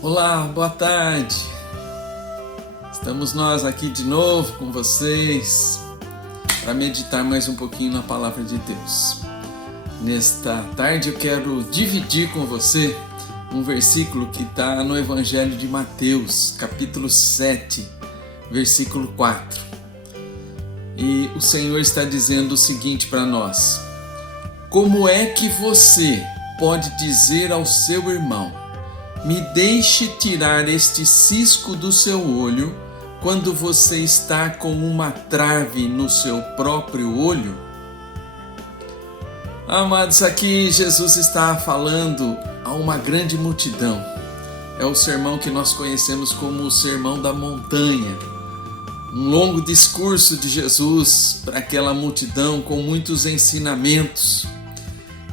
Olá, boa tarde. Estamos nós aqui de novo com vocês para meditar mais um pouquinho na palavra de Deus. Nesta tarde eu quero dividir com você um versículo que está no Evangelho de Mateus, capítulo 7, versículo 4. E o Senhor está dizendo o seguinte para nós: como é que você pode dizer ao seu irmão: me deixe tirar este cisco do seu olho, quando você está com uma trave no seu próprio olho? Amados, aqui Jesus está falando a uma grande multidão. É o sermão que nós conhecemos como o Sermão da Montanha. Um longo discurso de Jesus para aquela multidão com muitos ensinamentos.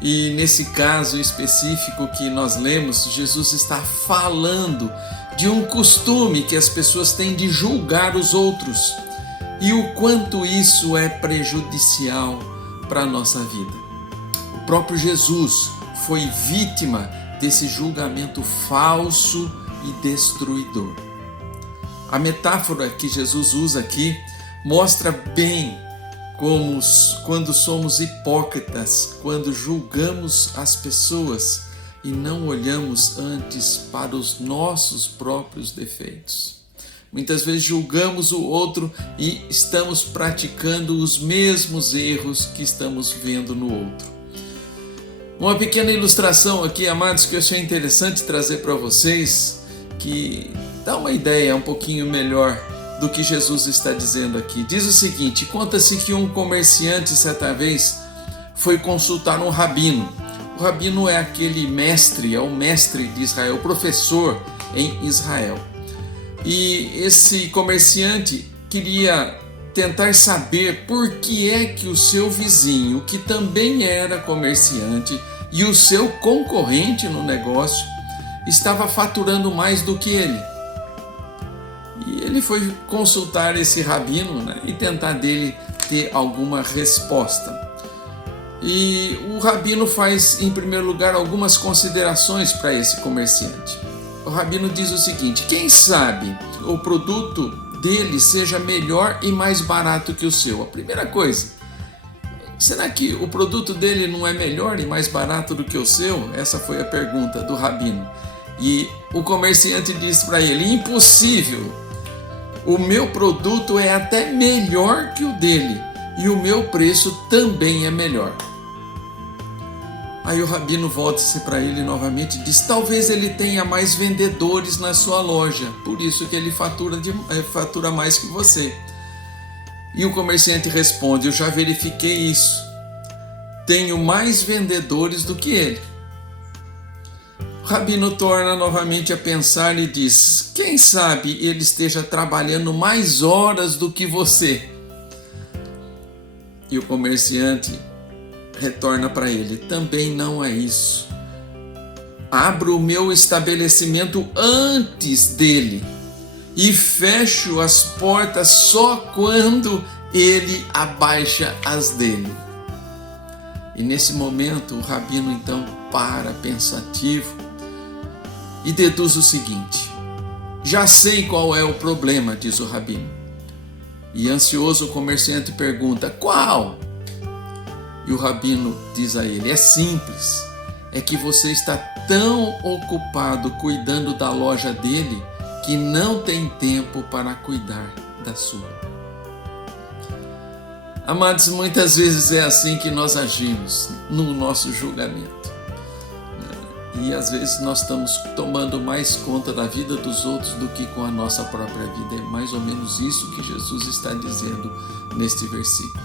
E nesse caso específico que nós lemos, Jesus está falando de um costume que as pessoas têm de julgar os outros e o quanto isso é prejudicial para a nossa vida. O próprio Jesus foi vítima desse julgamento falso e destruidor. A metáfora que Jesus usa aqui mostra bem como quando somos hipócritas, quando julgamos as pessoas e não olhamos antes para os nossos próprios defeitos. Muitas vezes julgamos o outro e estamos praticando os mesmos erros que estamos vendo no outro. Uma pequena ilustração aqui, amados, que eu achei interessante trazer para vocês, que dá uma ideia um pouquinho melhor do que Jesus está dizendo aqui. Diz o seguinte: conta-se que um comerciante certa vez foi consultar um rabino. O rabino é aquele mestre, é o mestre de Israel, o professor em Israel. E esse comerciante queria tentar saber por que é que o seu vizinho, que também era comerciante, e o seu concorrente no negócio, estava faturando mais do que ele. E ele foi consultar esse rabino, e tentar dele ter alguma resposta. E o rabino faz, em primeiro lugar, algumas considerações para esse comerciante. O rabino diz o seguinte: quem sabe o produto dele seja melhor e mais barato que o seu? A primeira coisa, será que o produto dele não é melhor e mais barato do que o seu? Essa foi a pergunta do rabino. E o comerciante disse para ele: impossível! O meu produto é até melhor que o dele e o meu preço também é melhor. Aí o rabino volta-se para ele novamente e diz: talvez ele tenha mais vendedores na sua loja, por isso que ele fatura mais que você. E o comerciante responde: eu já verifiquei isso. Tenho mais vendedores do que ele. O rabino torna novamente a pensar e diz: quem sabe ele esteja trabalhando mais horas do que você? E o comerciante retorna para ele: também não é isso. Abro o meu estabelecimento antes dele e fecho as portas só quando ele abaixa as dele. E nesse momento o rabino então para pensativo e deduz o seguinte: já sei qual é o problema, diz o rabino. E ansioso o comerciante pergunta: qual? E o rabino diz a ele: é simples, é que você está tão ocupado cuidando da loja dele que não tem tempo para cuidar da sua. Amados, muitas vezes é assim que nós agimos no nosso julgamento. E às vezes nós estamos tomando mais conta da vida dos outros do que com a nossa própria vida. É mais ou menos isso que Jesus está dizendo neste versículo.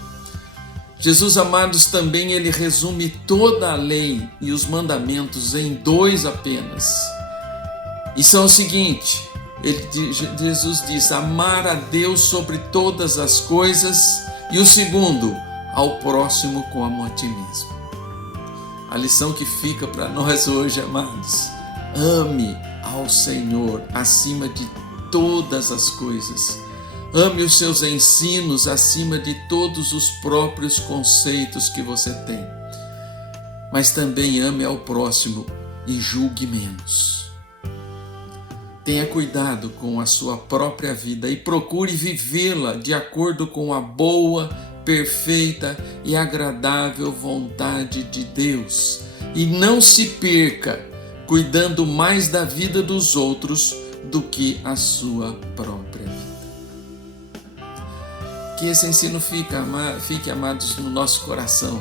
Jesus, amados, também ele resume toda a lei e os mandamentos em dois apenas. E são o seguinte: Jesus diz: amar a Deus sobre todas as coisas, e o segundo, ao próximo como a ti mesmo. A lição que fica para nós hoje, amados: ame ao Senhor acima de todas as coisas. Ame os seus ensinos acima de todos os próprios conceitos que você tem. Mas também ame ao próximo e julgue menos. Tenha cuidado com a sua própria vida e procure vivê-la de acordo com a boa, perfeita e agradável vontade de Deus. E não se perca cuidando mais da vida dos outros do que a sua própria vida. Que esse ensino fique, amados, no nosso coração,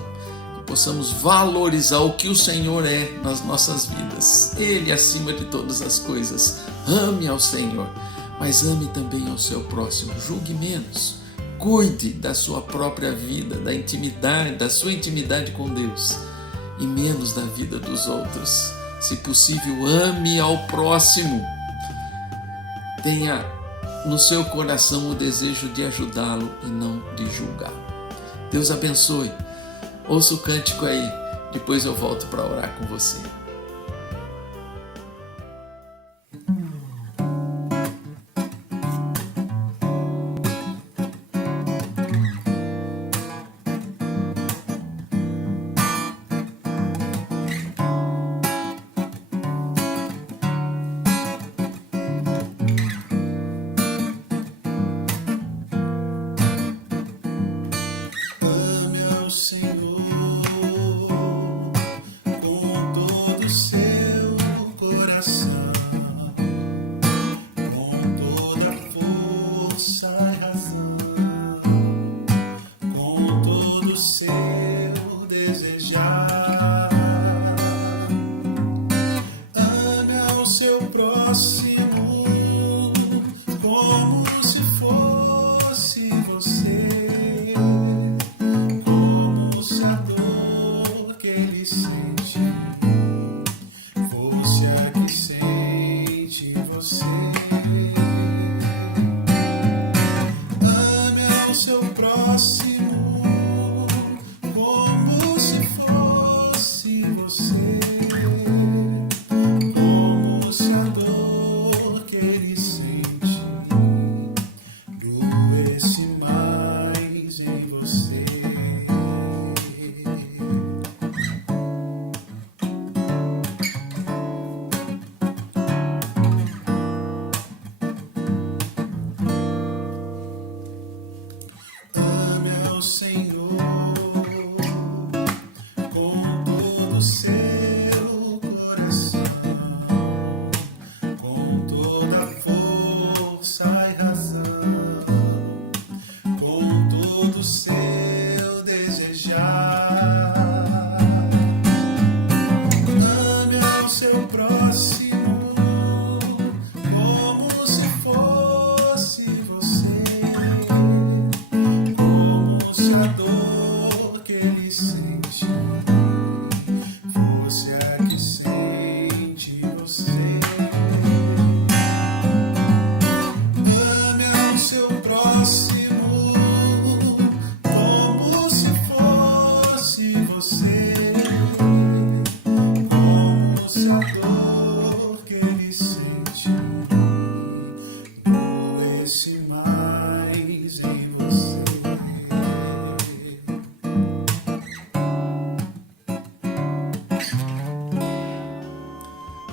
que possamos valorizar o que o Senhor é nas nossas vidas. Ele acima de todas as coisas. Ame ao Senhor, mas ame também ao seu próximo. Julgue menos. Cuide da sua própria vida, da intimidade, da sua intimidade com Deus e menos da vida dos outros. Se possível, ame ao próximo. Tenha no seu coração o desejo de ajudá-lo e não de julgá-lo. Deus abençoe. Ouça o cântico aí, depois eu volto para orar com você.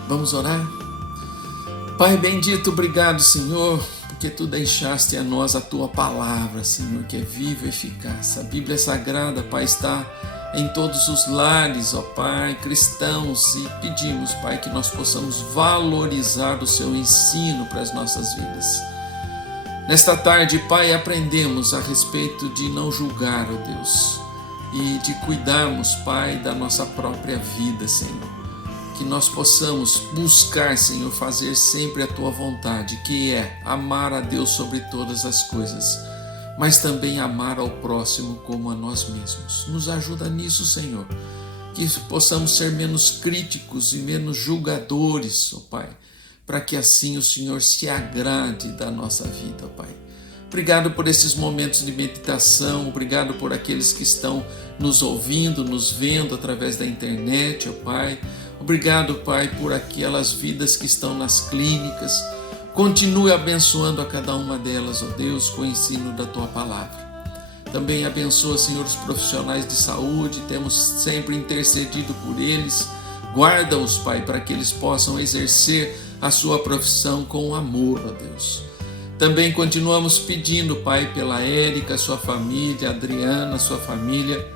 Vamos orar? Pai bendito, obrigado, Senhor, porque Tu deixaste a nós a Tua palavra, Senhor, que é viva e eficaz. A Bíblia Sagrada, Pai, está em todos os lares, ó Pai, cristãos, e pedimos, Pai, que nós possamos valorizar o Seu ensino para as nossas vidas. Nesta tarde, Pai, aprendemos a respeito de não julgar, ó Deus, e de cuidarmos, Pai, da nossa própria vida, Senhor. Que nós possamos buscar, Senhor, fazer sempre a Tua vontade, que é amar a Deus sobre todas as coisas, mas também amar ao próximo como a nós mesmos. Nos ajuda nisso, Senhor, que possamos ser menos críticos e menos julgadores, ó Pai, para que assim o Senhor se agrade da nossa vida, ó Pai. Obrigado por esses momentos de meditação, obrigado por aqueles que estão nos ouvindo, nos vendo através da internet, ó Pai. Obrigado, Pai, por aquelas vidas que estão nas clínicas. Continue abençoando a cada uma delas, ó Deus, com o ensino da Tua palavra. Também abençoa, Senhor, os profissionais de saúde, temos sempre intercedido por eles. Guarda-os, Pai, para que eles possam exercer a sua profissão com amor, ó Deus. Também continuamos pedindo, Pai, pela Érica, sua família, Adriana, sua família,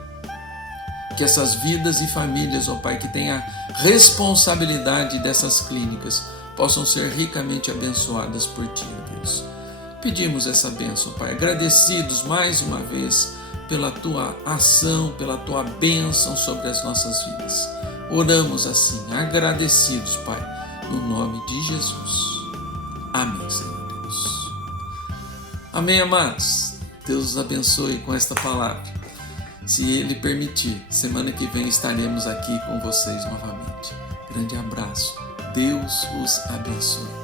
que essas vidas e famílias, ó Pai, que têm a responsabilidade dessas clínicas, possam ser ricamente abençoadas por Ti, ó Deus. Pedimos essa bênção, Pai, agradecidos mais uma vez pela Tua ação, pela Tua bênção sobre as nossas vidas. Oramos assim, agradecidos, Pai, no nome de Jesus. Amém, Senhor Deus. Amém, amados. Deus os abençoe com esta palavra. Se Ele permitir, semana que vem estaremos aqui com vocês novamente. Grande abraço. Deus os abençoe.